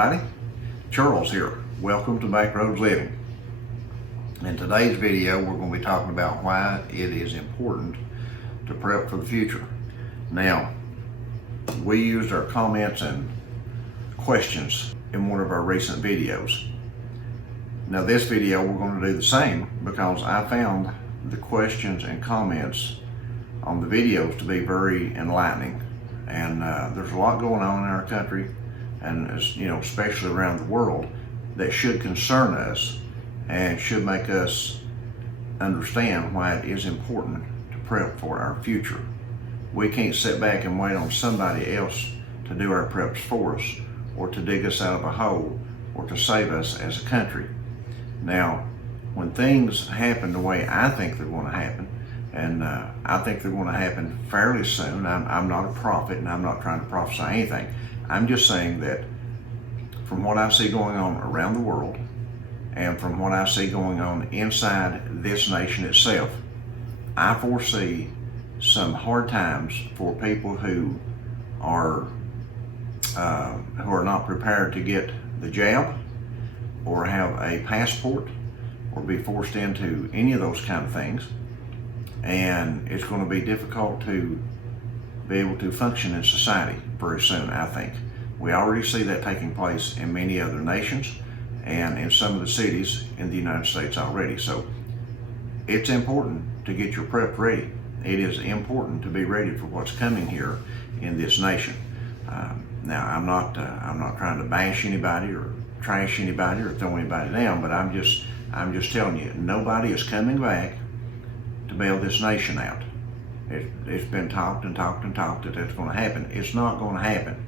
everybody, Charles here. Welcome to Backroads Living. In today's video, we're going to be talking about why it is important to prep for the future. Now, we used our comments and questions in one of our recent videos. Now this video, we're going to do the same because I found the questions and comments on the videos to be very enlightening. And there's a lot going on in our country, and especially around the world, that should concern us and should make us understand why it is important to prep for our future. We can't sit back and wait on somebody else to do our preps for us, or to dig us out of a hole, or to save us as a country. Now, when things happen the way I think they're going to happen, and I think they're going to happen fairly soon. I'm not a prophet, and I'm not trying to prophesy anything. I'm just saying that from what I see going on around the world, and from what I see going on inside this nation itself, I foresee some hard times for people who are not prepared to get the jab, or have a passport, or be forced into any of those kind of things. And it's going to be difficult to be able to function in society very soon, I think. We already see that taking place in many other nations and in some of the cities in the United States already. So it's important to get your prep ready. It is important to be ready for what's coming here in this nation. Now, I'm not trying to bash anybody or trash anybody or throw anybody down, but I'm just telling you, nobody is coming back to bail this nation out. It's been talked and talked and talked that that's going to happen. It's not going to happen.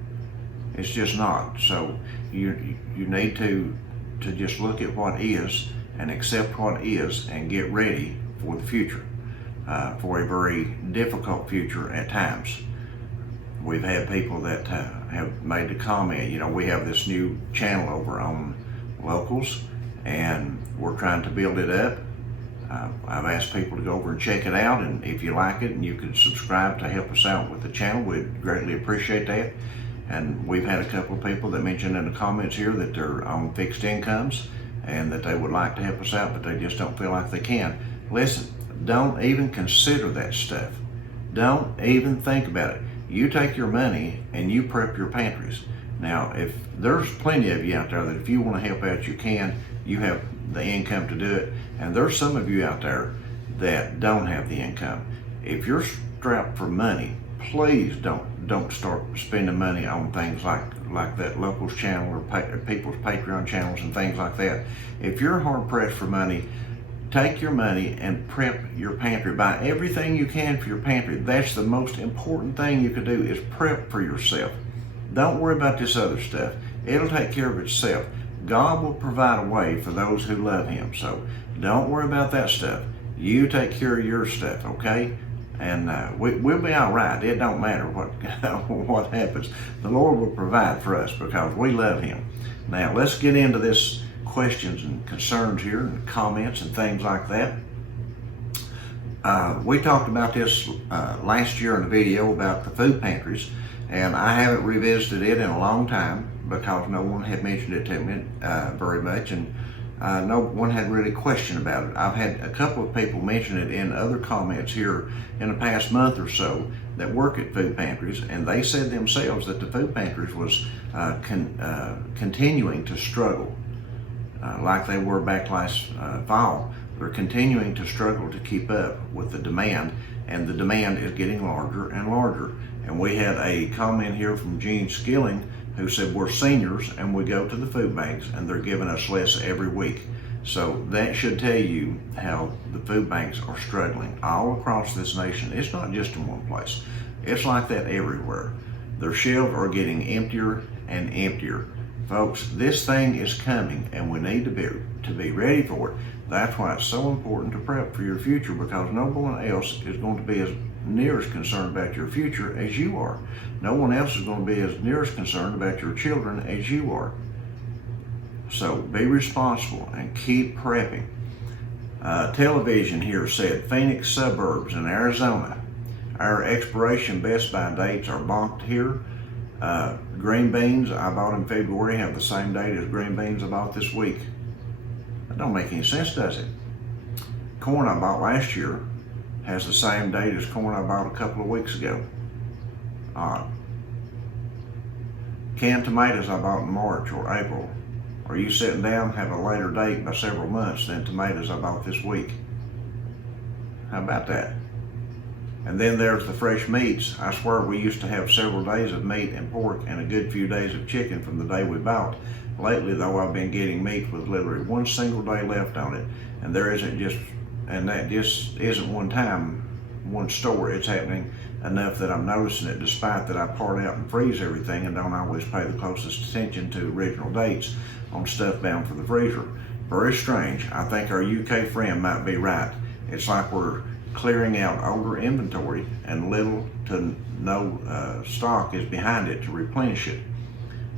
It's just not. So you need to just look at what is and accept what is and get ready for the future, for a very difficult future at times. We've had people that have made the comment, we have this new channel over on Locals, and we're trying to build it up. I've asked people to go over and check it out, and if you like it and you can subscribe to help us out with the channel, we'd greatly appreciate that. And we've had a couple of people that mentioned in the comments here that they're on fixed incomes and that they would like to help us out, but they just don't feel like they can. Listen, don't even consider that stuff. Don't even think about it. You take your money and you prep your pantries. Now, if there's plenty of you out there that if you want to help out, you can. You have the income to do it. And there's some of you out there that don't have the income. If you're strapped for money, please don't start spending money on things like that Locals channel or people's Patreon channels and things like that. If you're hard pressed for money, take your money and prep your pantry. Buy everything you can for your pantry. That's the most important thing you can do, is prep for yourself. Don't worry about this other stuff. It'll take care of itself. God will provide a way for those who love Him. So don't worry about that stuff. You take care of your stuff, okay? And we'll be all right. It don't matter what happens. The Lord will provide for us because we love Him. Now let's get into this questions and concerns here and comments and things like that. We talked about this last year in a video about the food pantries, and I haven't revisited it in a long time because no one had mentioned it to me very much, and no one had really questioned about it. I've had a couple of people mention it in other comments here in the past month or so that work at food pantries, and they said themselves that the food pantries was continuing to struggle. Like they were back last fall. They're continuing to struggle to keep up with the demand, and the demand is getting larger and larger. And we had a comment here from Gene Skilling who said, we're seniors and we go to the food banks and they're giving us less every week. So that should tell you how the food banks are struggling all across this nation. It's not just in one place. It's like that everywhere. Their shelves are getting emptier and emptier. Folks, this thing is coming and we need to be ready for it. That's why it's so important to prep for your future, because no one else is going to be as near as concerned about your future as you are. No one else is going to be as near as concerned about your children as you are. So be responsible and keep prepping. Television here said, Phoenix suburbs in Arizona. Our expiration Best Buy dates are bonked here. Green beans I bought in February have the same date as green beans I bought this week. That don't make any sense, does it? Corn I bought last year has the same date as corn I bought a couple of weeks ago. Odd. Canned tomatoes I bought in March or April. Are you sitting down have a later date by several months than tomatoes I bought this week? How about that? And then there's the fresh meats. I swear we used to have several days of meat and pork and a good few days of chicken from the day we bought. Lately though, I've been getting meat with literally one single day left on it, and that just isn't one time, one store. It's happening enough that I'm noticing it, despite that I part out and freeze everything and don't always pay the closest attention to original dates on stuff bound for the freezer. Very strange. I think our UK friend might be right. It's like we're clearing out older inventory and little to no stock is behind it to replenish it.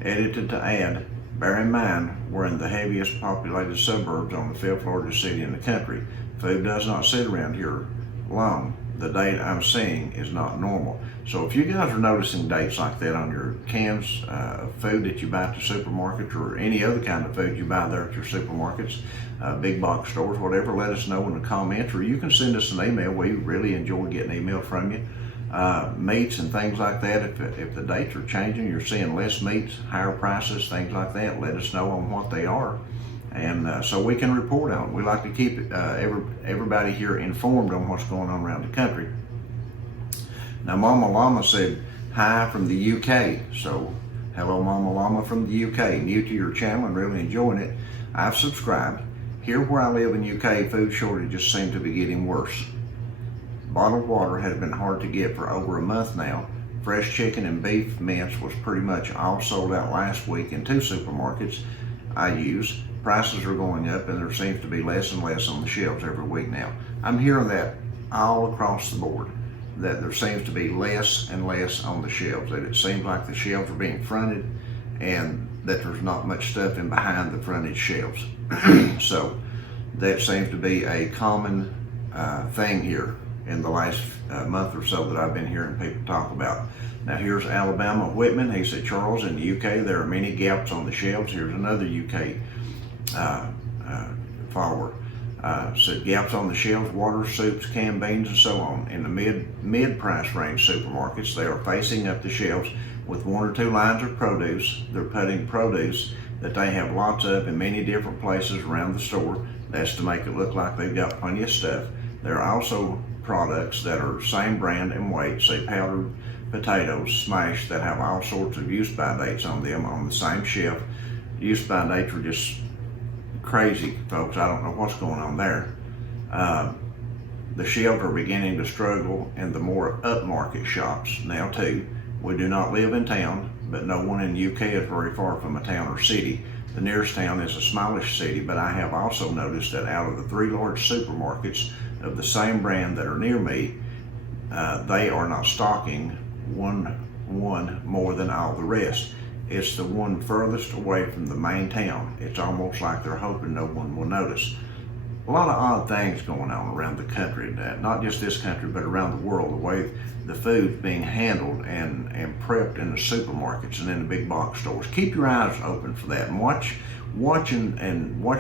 Edited to add, bear in mind we're in the heaviest populated suburbs on the 5th largest city in the country. Food does not sit around here long. The date I'm seeing is not normal. So if you guys are noticing dates like that on your cans of food that you buy at the supermarket or any other kind of food you buy there at your supermarkets, big box stores, whatever, let us know in the comments, or you can send us an email. We really enjoy getting email from you. Meats and things like that, if the dates are changing, you're seeing less meats, higher prices, things like that, let us know on what they are. And so we can report on it. We like to keep everybody here informed on what's going on around the country. Now, Mama Llama said hi from the UK. So, hello, Mama Llama from the UK. New to your channel and really enjoying it. I've subscribed. Here where I live in UK, food shortages seem to be getting worse. Bottled water has been hard to get for over a month now. Fresh chicken and beef mince was pretty much all sold out last week in 2 supermarkets I use. Prices are going up and there seems to be less and less on the shelves every week now. I'm hearing that all across the board, that there seems to be less and less on the shelves, that it seems like the shelves are being fronted and that there's not much stuff in behind the fronted shelves. So that seems to be a common thing here in the last month or so that I've been hearing people talk about. Now here's Alabama Whitman. He said, Charles, in the UK there are many gaps on the shelves. Here's another UK follower. Said gaps on the shelves, water, soups, canned beans, and so on. In the mid price range supermarkets, they are facing up the shelves with 1 or 2 lines of produce. They're putting produce that they have lots of in many different places around the store. That's to make it look like they've got plenty of stuff. There are also products that are same brand and weight, say powdered potatoes smashed, that have all sorts of use by dates on them on the same shelf. Use by dates are just crazy, folks. I don't know what's going on there. The shelves are beginning to struggle in the more upmarket shops now too. We do not live in town, but no one in the UK is very far from a town or city. The nearest town is a smallish city, but I have also noticed that out of the 3 large supermarkets of the same brand that are near me, they are not stocking one more than all the rest. It's the one furthest away from the main town. It's almost like they're hoping no one will notice. A lot of odd things going on around the country, not just this country, but around the world, the way the food's being handled and prepped in the supermarkets and in the big box stores. Keep your eyes open for that and watch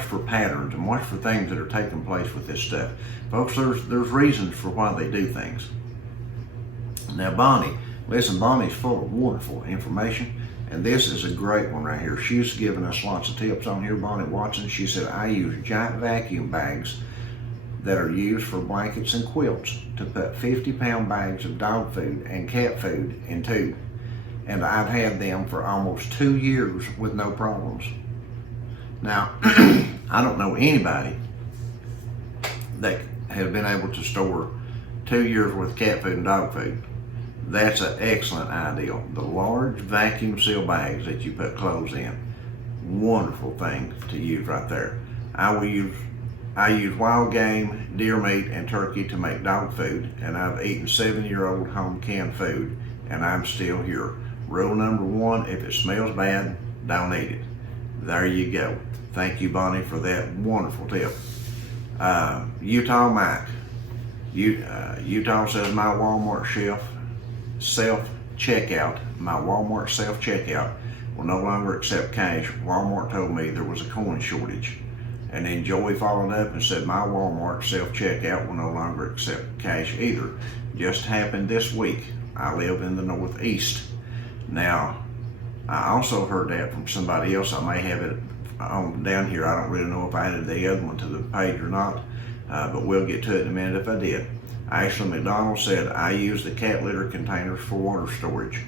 for patterns and watch for things that are taking place with this stuff. Folks, there's reasons for why they do things. Now Bonnie, listen, Bonnie's full of wonderful information. And this is a great one right here. She's given us lots of tips on here, Bonnie Watson. She said, I use giant vacuum bags that are used for blankets and quilts to put 50-pound bags of dog food and cat food into. And I've had them for almost 2 years with no problems. Now, I don't know anybody that has been able to store 2 years worth of cat food and dog food. That's an excellent idea. The large vacuum seal bags that you put clothes in, wonderful thing to use right there. I use wild game, deer meat, and turkey to make dog food, and I've eaten 7-year-old home canned food, and I'm still here. Rule number 1, if it smells bad, don't eat it. There you go. Thank you, Bonnie, for that wonderful tip. Utah Mike. Utah says my Walmart self-checkout will no longer accept cash. Walmart told me there was a coin shortage. And then Joey followed up and said, my Walmart self-checkout will no longer accept cash either. Just happened this week. I live in the Northeast. Now, I also heard that from somebody else. I may have it on down here. I don't really know if I added the other one to the page or not, but we'll get to it in a minute if I did. Actually, McDonald's said, I use the cat litter containers for water storage.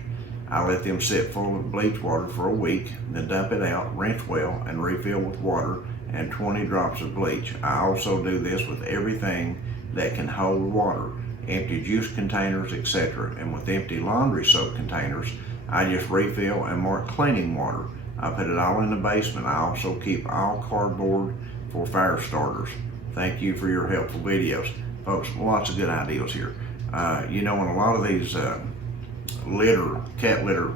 I let them sit full of bleach water for a week, then dump it out, rinse well, and refill with water and 20 drops of bleach. I also do this with everything that can hold water, empty juice containers, etc. And with empty laundry soap containers, I just refill and mark cleaning water. I put it all in the basement. I also keep all cardboard for fire starters. Thank you for your helpful videos. Folks, lots of good ideas here. You know, in a lot of these cat litter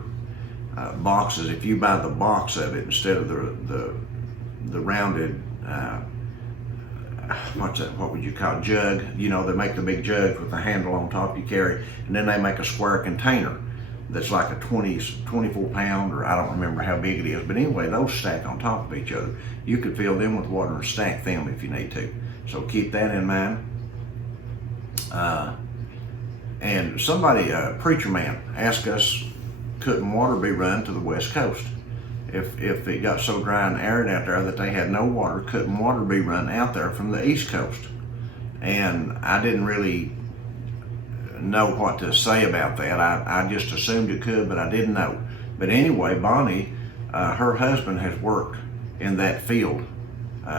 boxes, if you buy the box of it instead of the rounded, what would you call it, jug, you know, they make the big jugs with the handle on top you carry, and then they make a square container that's like a 24 pound, or I don't remember how big it is, but anyway, those stack on top of each other. You could fill them with water and stack them if you need to. So keep that in mind. And somebody, preacher man, asked us, couldn't water be run to the West Coast? If it got so dry and arid out there that they had no water, couldn't water be run out there from the East Coast? And I didn't really know what to say about that. I just assumed it could, but I didn't know. But anyway, Bonnie, her husband has worked in that field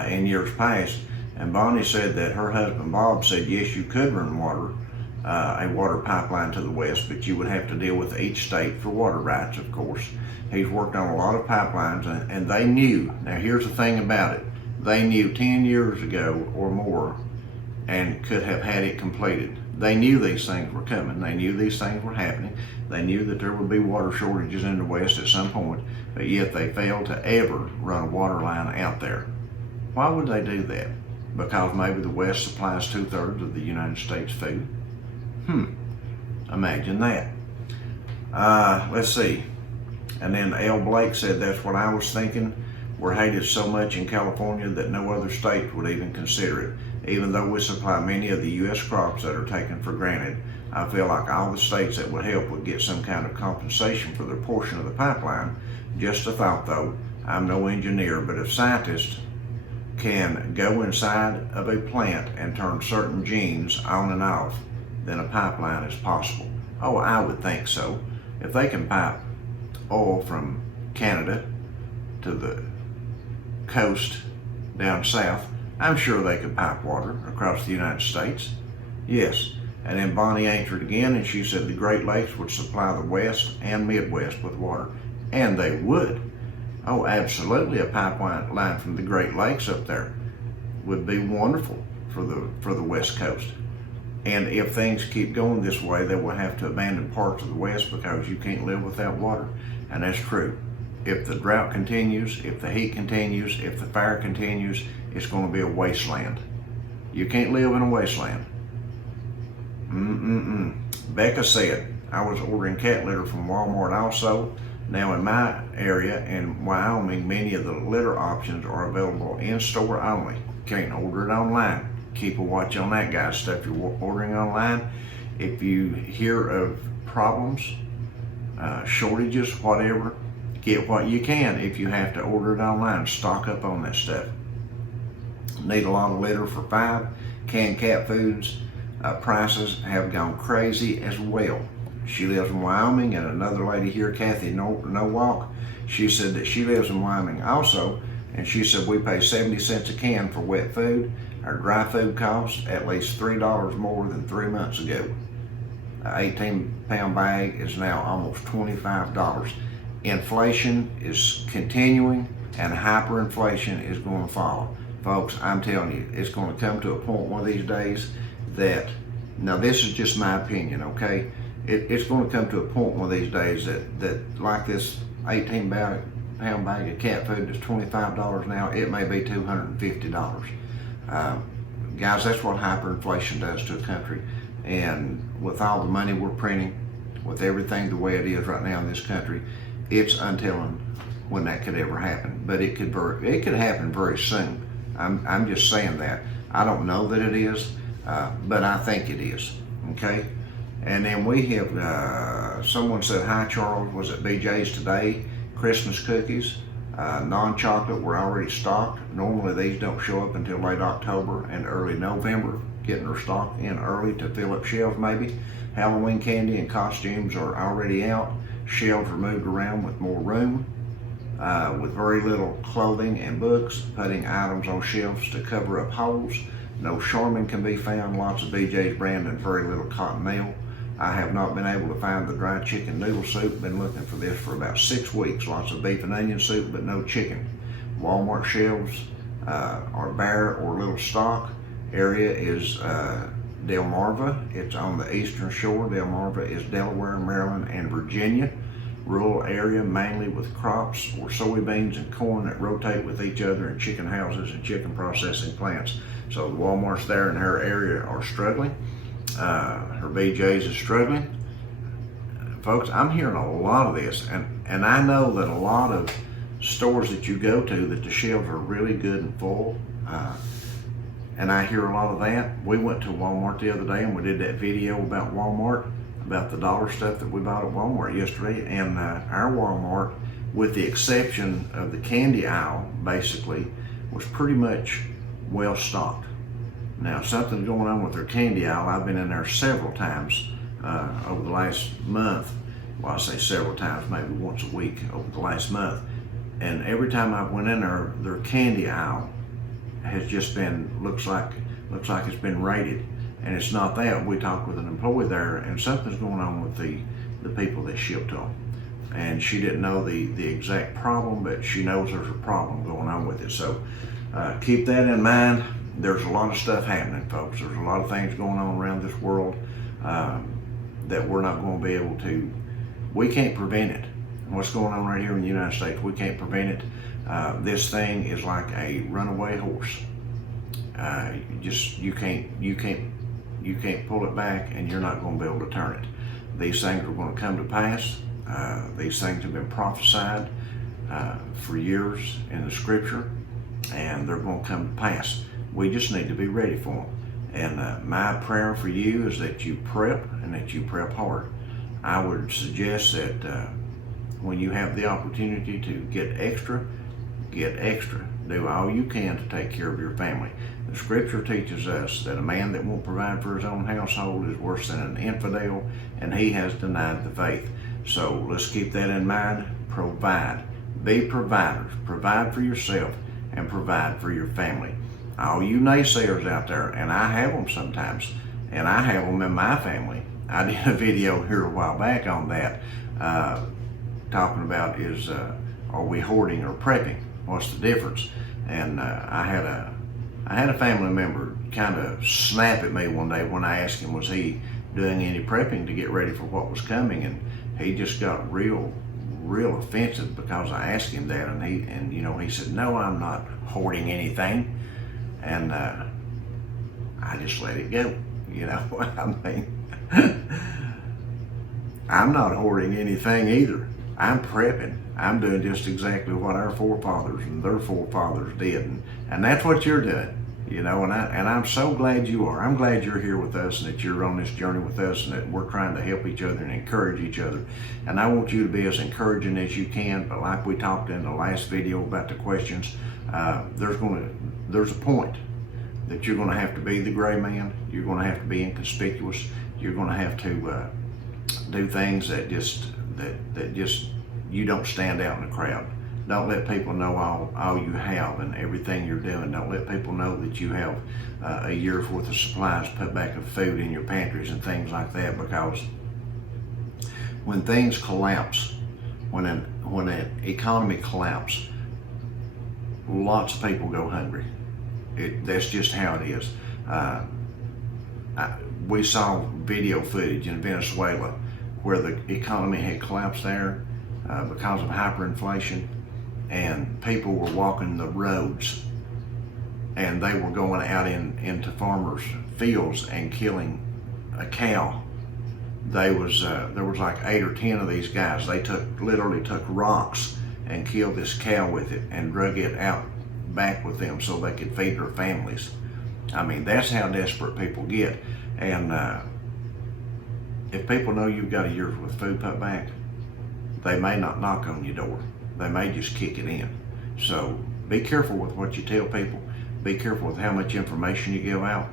in years past, and Bonnie said that her husband Bob said, yes, you could run water, a water pipeline to the West, but you would have to deal with each state for water rights, of course. He's worked on a lot of pipelines, and they knew. Now here's the thing about it. They knew 10 years ago or more and could have had it completed. They knew these things were coming. They knew these things were happening. They knew that there would be water shortages in the West at some point, but yet they failed to ever run a water line out there. Why would they do that? Because maybe the West supplies 2/3 of the United States food? Imagine that. Let's see. And then L. Blake said, that's what I was thinking. We're hated so much in California that no other state would even consider it. Even though we supply many of the U.S. crops that are taken for granted, I feel like all the states that would help would get some kind of compensation for their portion of the pipeline. Just a thought though, I'm no engineer, but if scientists can go inside of a plant and turn certain genes on and off, then a pipeline is possible. Oh, I would think so. If they can pipe oil from Canada to the coast down south, I'm sure they could pipe water across the United States. Yes. And then Bonnie answered again, and she said the Great Lakes would supply the West and Midwest with water. And they would. Oh, absolutely. A pipeline line from the Great Lakes up there would be wonderful for the West Coast. And if things keep going this way, they will have to abandon parts of the West because you can't live without water. And that's true. If the drought continues, if the heat continues, if the fire continues, it's going to be a wasteland. You can't live in a wasteland. Becca said, I was ordering cat litter from Walmart also. Now in my area in Wyoming, many of the litter options are available in-store only. Can't order it online. Keep a watch on that, guys. Stuff you're ordering online. If you hear of problems, shortages, whatever, get what you can. If you have to order it online, stock up on that stuff. Need a lot of litter for 5. Canned cat foods prices have gone crazy as well. She lives in Wyoming, and another lady here, Kathy Nowalk, she said that she lives in Wyoming also, and she said we pay 70 cents a can for wet food. Our dry food costs at least $3 more than 3 months ago. An 18-pound bag is now almost $25. Inflation is continuing, and hyperinflation is going to follow. Folks, I'm telling you, it's going to come to a point one of these days that, now this is just my opinion, okay? It's going to come to a point one of these days that like this 18-pound bag of cat food is $25 now, it may be $250. Guys, that's what hyperinflation does to a country. And with all the money we're printing, with everything the way it is right now in this country, it's untelling when that could ever happen, but it could happen very soon. I'm just saying that. I don't know that it is, but I think it is. Okay. And then we have someone said, "Hi Charles, was at BJ's today. Christmas cookies, non-chocolate were already stocked. Normally these don't show up until late October and early November. Getting their stock in early to fill up shelves maybe. Halloween candy and costumes are already out. Shelves are moved around with more room. With very little clothing and books, putting items on shelves to cover up holes. No Charmin can be found. Lots of BJ's brand and very little cotton meal. I have not been able to find the dry chicken noodle soup. Been looking for this for about 6 weeks. Lots of beef and onion soup, but no chicken. Walmart shelves are bare or little stock. Area is Delmarva. It's on the eastern shore. Delmarva is Delaware, Maryland, and Virginia. Rural area mainly with crops or soybeans and corn that rotate with each other, and chicken houses and chicken processing plants. So the Walmarts there in her area are struggling. Her BJ's is struggling. Folks, I'm hearing a lot of this, and I know that a lot of stores that you go to, that the shelves are really good and full, and I hear a lot of that. We went to Walmart the other day and we did that video about Walmart, about the dollar stuff that we bought at Walmart yesterday, and our Walmart, with the exception of the candy aisle, basically was pretty much well stocked. Now, something's going on with their candy aisle. I've been in there several times over the last month. Well, I say several times, maybe once a week over the last month. And every time I went in there, their candy aisle has just been, looks like it's been raided. And it's not that. We talked with an employee there, and something's going on with the people that ship to them. And she didn't know the exact problem, but she knows there's a problem going on with it. So keep that in mind. There's a lot of stuff happening, folks. There's a lot of things going on around this world that we're not going to be able to, we can't prevent it. What's going on right here in the United States, we can't prevent it. This thing is like a runaway horse. You can't pull it back, and you're not going to be able to turn it. These things are going to come to pass. These things have been prophesied for years in the scripture, and they're going to come to pass. We just need to be ready for them. And my prayer for you is that you prep, and that you prep hard. I would suggest that when you have the opportunity to get extra. Do all you can to take care of your family. The scripture teaches us that a man that won't provide for his own household is worse than an infidel, and he has denied the faith. So let's keep that in mind. Provide. Be providers. Provide for yourself and provide for your family. All you naysayers out there, and I have them sometimes, and I have them in my family. I did a video here a while back on that, talking about are we hoarding or prepping? What's the difference? And I had a family member kind of snap at me one day when I asked him, was he doing any prepping to get ready for what was coming? And he just got real offensive because I asked him that, and he said, no, I'm not hoarding anything. And I just let it go. I mean, I'm not hoarding anything either. I'm prepping. I'm doing just exactly what our forefathers and their forefathers did, and that's what you're doing, and I'm so glad you are. I'm glad you're here with us, and that you're on this journey with us, and that we're trying to help each other and encourage each other. And I want you to be as encouraging as you can. But like we talked in the last video about the questions, there's a point that you're going to have to be the gray man. You're going to have to be inconspicuous. You're going to have to do things that just you don't stand out in the crowd. Don't let people know all you have and everything you're doing. Don't let people know that you have a year's worth of supplies put back of food in your pantries and things like that, because when things collapse, when an economy collapses, lots of people go hungry. That's just how it is. We saw video footage in Venezuela where the economy had collapsed there because of hyperinflation, and people were walking the roads, and they were going out into farmers' fields and killing a cow there was like 8 or 10 of these guys. They literally took rocks and killed this cow with it and drug it out back with them so they could feed their families. I mean, that's how desperate people get. And if people know you've got a year's worth of food put back, they may not knock on your door. They may just kick it in. So be careful with what you tell people. Be careful with how much information you give out.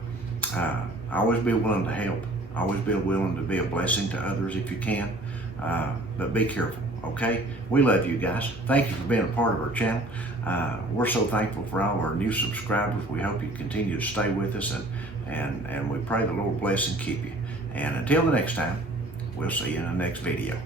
Always be willing to help. Always be willing to be a blessing to others if you can. But be careful, okay? We love you guys. Thank you for being a part of our channel. We're so thankful for all our new subscribers. We hope you continue to stay with us, and we pray the Lord bless and keep you. And until the next time, we'll see you in the next video.